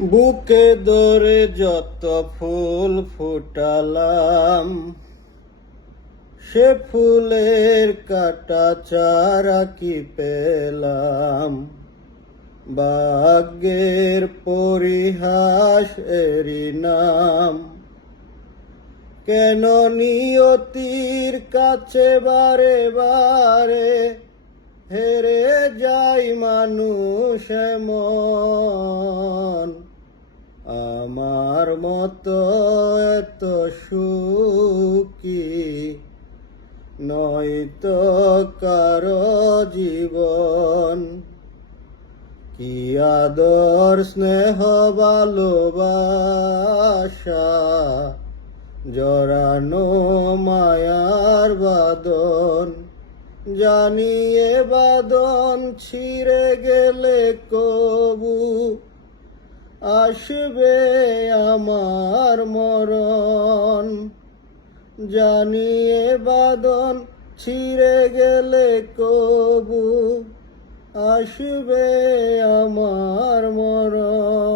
বুকে ধরে যত ফুল ফুটালাম, সে ফুলের কাটা চারা কি পেলাম। ভাগ্যের পরিহাস এরি নাম। কেন নিয়তির কাছে বারে বারে হেরে যাই মানুষ এমন। আমার মতো এত সুখী নয়তো কারো জীবন। কি আদর স্নেহ ভালোবাসা, জড়ানো মায়ার বাঁধন। জানিয়ে বাঁধন ছিঁড়ে গেলে কবু আসবে আমার মরণ। জানিয়ে বাঁধন ছিঁড়ে গেলে কবু আসবে আমার মরণ।